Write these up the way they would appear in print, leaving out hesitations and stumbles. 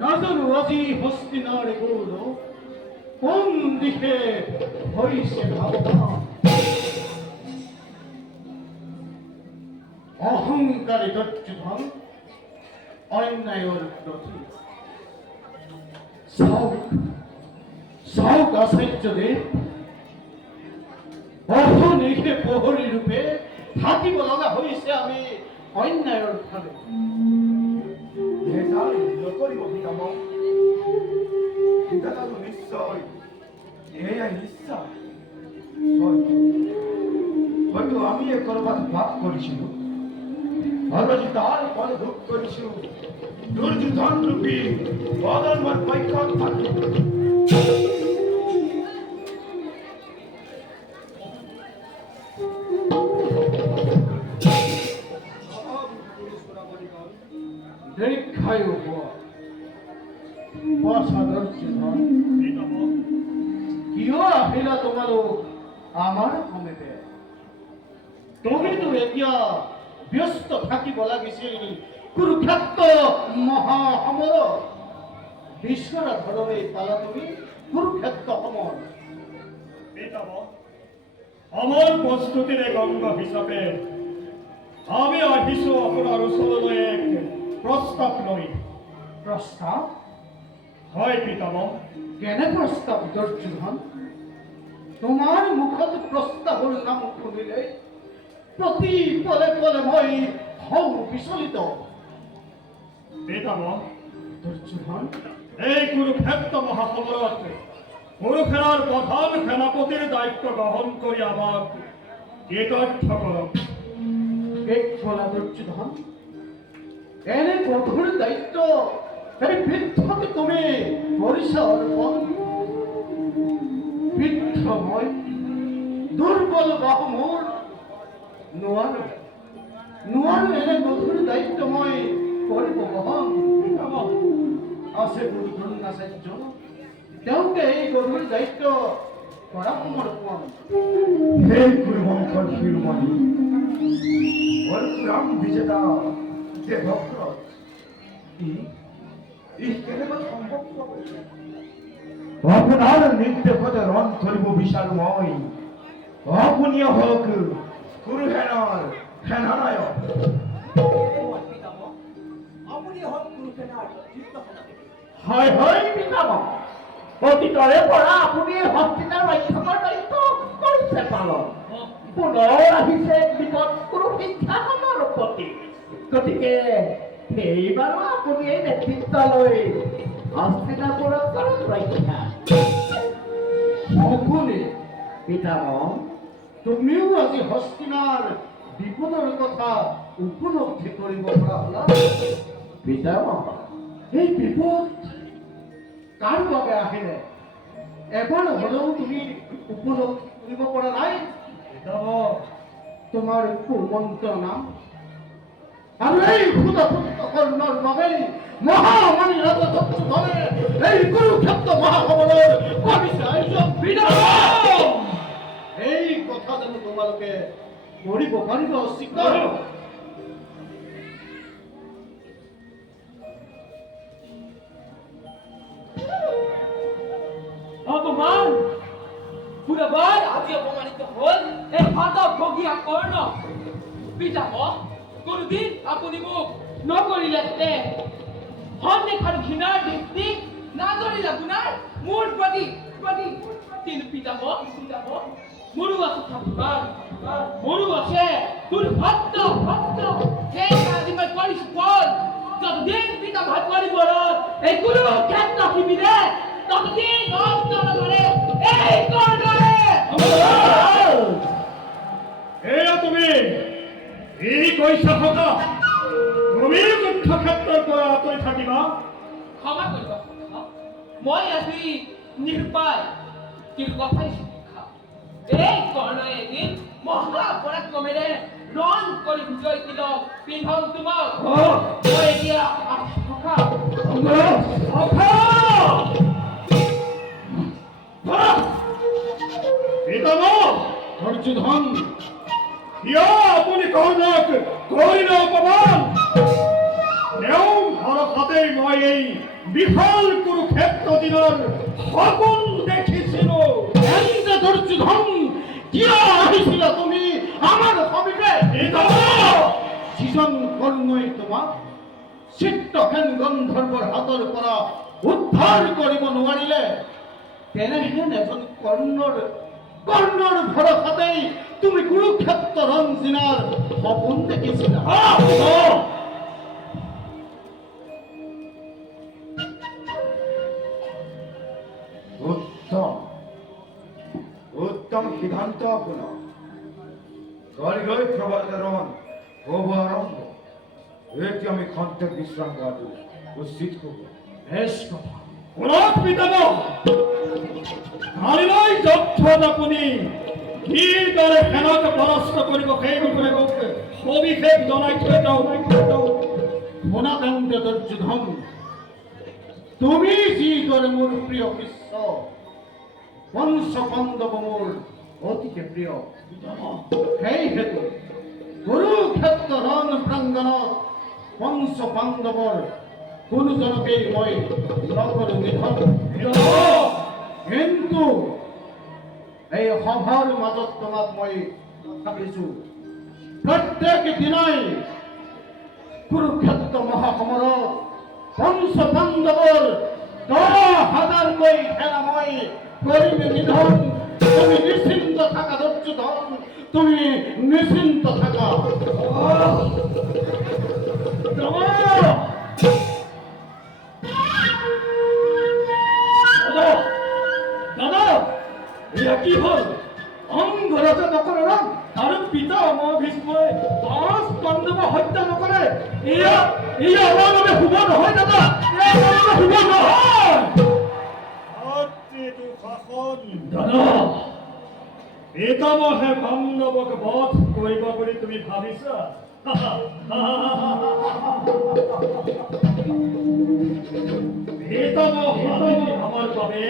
নাজানো আজি হস্তিনার গৌর কোন দিকে হইছে ভাবনা অহংকারী দর্শন অন্যায়ের প্রতি সাউক আচার্যদেব অহনিকে প্রহরী রূপে থাকিব লগা হইছে আমি অন্যায়ের ফলে নকরিব পিতামহ পিতাদাদু নিশ্চয় এয়াই নিশ্চয় হয়তো আমি এ করবার পাপ করেছিল ভগবতী তার ফল ভোগ করেছিল দুর্যোধন রূপী অধর্মের বৈক্ষণ থাকে দীর্ঘায়ু কিয় আহিলা তোমালোক আমাৰ সমেতে তুমিতো এতিয়া ব্যস্ত থাকিব লাগিছিল কুৰুক্ষেত্ৰ মহাসমৰ বিশ্বৰ ধৰণে পালা তুমি কুৰুক্ষেত্ৰ সমৰ আমার প্রস্তুতির এক অঙ্গ হিসাবে আমি আহিছো আপনার ওচৰলৈ এক প্রস্তাব লৈ প্ৰস্তাৱ হয় পিতামহ কেনে প্ৰস্তাৱ দুৰ্যোধন তোমাৰ মুখত প্ৰস্তাৱৰ নাম শুনিলে প্ৰতি পলে পলে মই হওঁ বিচলিত পিতামহ দুৰ্যোধন এই কুৰুক্ষেত্ৰ মহাসমৰত কুৰুসেনাৰ প্ৰধান সেনাপতিৰ দায়িত্ব গ্ৰহণ কৰি আমাক কৃতজ্ঞ কৰক এক ফলা দুৰ্যোধন এনে কঠোৰ দায়িত্ব এই বৃদ্ধকে তুমি কৰিছা অৰ্পণ বৃদ্ধ মই দুৰ্বল বাহু মোৰ নোৱাৰো এনে কঠোৰ দায়িত্ব মই কৰিব বহন আছে গুৰু দ্ৰোণাচাৰ্য তেওঁকে এই গভীৰ দায়িত্ব কৰা সমৰ্পণ হে কুৰুবংশৰ শিৰোমণি পৰশুৰাম বিজেতা দেৱব্ৰত ই কেনেকৈ সম্ভৱ আপোনাৰ নিৰ্দেশত ৰণ কৰিব বিচাৰো মই আপুনিয়ে হওক কুৰুসেনাৰ সেনানায়ক হয় হয় পিতামহ অতীতৰে পৰা আপুনি হস্তিনাৰ ৰক্ষকৰ দায়িত্ব কৰিছে পালন পুনৰ আহিছে বিপদ কোনো শিক্ষাখনৰ প্ৰতি গতিকে সেইবাৰো আপুনি এই নেতৃত্ব লৈ হস্তিনাপুরত করত রক্ষা। শকুনি, পিতামহ, তুমিও আজি হস্তিনাৰ বিপদৰ কথা উপলব্ধি কৰিব পৰা হলা। পিতামহ, এই বিপদ কাৰ বাবে আহিলে এবাৰ হলেও তুমি উপলব্ধি কৰিব পৰা নাই? তোমাৰ কুমন্ত নাম আৰু এই সুদপুত্ৰ কৰ্ণৰ বাবেই মহামানী ৰাজধনে এই কুৰুক্ষেত্ৰ মহাসমৰৰ কৰিছে আয়োজন। এই কথা জানো তোমালোকে কৰিব পাৰিব অস্বীকাৰ? অপমান পুনৰবাৰ আজি অপমানিত হ'ল এই পাতক ভগীয়া কৰ্ণ। পিতামহ, কোনোদিন আপুনি মোক নকৰিলে সন্দেহ আৰু ঘৃণাৰ দৃষ্টি নাজৰিলে আপোনাৰ মোৰ প্ৰতি কিন্তু পিতামহ মোৰো আছে ঠাকুৰ, মোৰো আছে তোৰ ভক্ত সেই আজি মই কৰিছো ফল। যতদিন পিতামহ পৰিবৰত এই কোনো ক্ষেত্ৰ শিবিৰে ততদিন নষ্ট নকৰে এই কৰ্ণৰে। এয়া তুমি এই কৈছা থকা তুমি যুদ্ধক্ষেত্ৰৰ পৰা আঁতৰি থাকিবা। ক্ষমা কৰিব, মই আজি নিৰুপায় কিন্তু কথাই শিক্ষা। এই কৰ্ণই এদিন মহাপৰাক্ৰমেৰে ৰণ কৰি বিজয় তিলক পিন্ধন তোমাক। মই এতিয়া সখা ধৈৰ্যধন, কিয় আপুনি কৰ্ণক কৰিলে অপমান? তেওঁ ভৰসাতেই মই এই বিশাল কুৰুক্ষেত্ৰ দিনৰ সপোন দেখিছিলো। এনে ধৈৰ্যধন কিয় আহিছিলা তুমি আমাৰ সমীপে? যিজন কৰ্ণই তোমাক চিত্ৰসেন গন্ধৰ্বৰ হাতৰ পৰা উদ্ধাৰ কৰিব নোৱাৰিলে তেনেহেন এজন কৰ্ণৰ ভৰসাতেই তুমি কুৰুক্ষেত্ৰ ৰঞ্জিনাৰ সপোন দেখিছিলা। উত্তম সিদ্ধান্ত আপোনাৰ। গৈ প্ৰবৰ্তন হ'ব আৰম্ভ। এতিয়া আমি খন্তেক বিশ্ৰাম লোৱাটো উচিত হ'ব। বেশ কথা। শুনক পিতামহ, কালিলৈ যুদ্ধত আপুনি কিদৰে সেনাক পৰাস্ত কৰিব সেই বিষয়ে মোক সবিশেষ জনাই থৈ যাওক। শুনা তেন্তে দুৰ্যোধন, তুমি যিদৰে মোৰ প্ৰিয় শিষ্য, পঞ্চ পাণ্ডৱ মোৰ অতিকে প্ৰিয়। সেই হেতু কুৰুক্ষেত্ৰ ৰণ প্ৰাংগণত পঞ্চ পাণ্ডৱৰ কোনোজনকেই মই নকৰো নিধন। কিন্তু এই সভাৰ মাজত তোমাক মই ভাবিছো প্ৰত্যেক দিনাই কুৰুক্ষেত্ৰ মহাসমৰত পঞ্চ পাণ্ডৱৰ 10,000কৈ সেনা মই কৰিম নিধন। তুমি নিশ্চিন্ত থাকা দুৰ্যোধন, তুমি নিশ্চিন্ত থাকা। দাদা, এয়া কি হল? অংগৰাজে নকৰে ৰাম আৰু পিতা ভীষ্মই 5 পাণ্ডৱ হত্যা নকৰে। এয়া আমাৰ বাবে শুভ নহয় দাদা, এয়া আমাৰ বাবে শুভ নহয়। দাদা, পিতামহে পাণ্ডৱক বধ কৰিব বুলি তুমি ভাবিছা? পিতামহ আমাৰ বাবে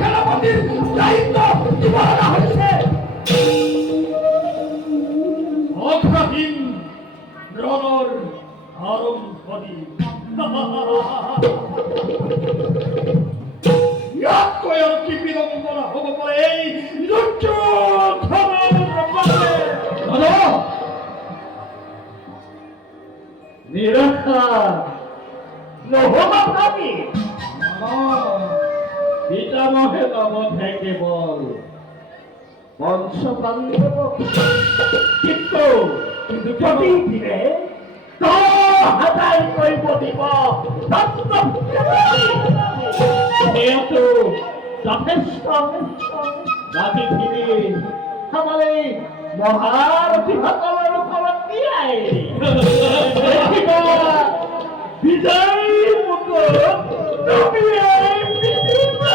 সেনাপতিৰ দায়িত্ব দিব লগা হৈছে। অঘ্ৰাহীন ৰণৰ আৰম্ভণি। ইয়াতকৈ আৰু কি বিড়ম্বনা হ'ব পাৰে এই দুৰ্যোধনৰ বাবে? নিৰক্ষা নহবা ভাবি পিতামহে নমধে কেৱল পঞ্চ পাণ্ডৱ, কিন্তু প্ৰতিদিনে 10,000 কৰিব দিব সেইটো যথেষ্ট ৰাতিখিনি আমাৰ এই মহাৰথীসকলৰ ওপৰত দিয়াই বিজয় মুকুট তুমিয়েই পিন্ধিবা।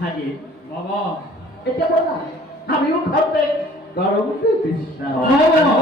হাজি বাবা এতিয়া বলা আমিও ঘৰতে গৰমটো বিশ্ৰাম অ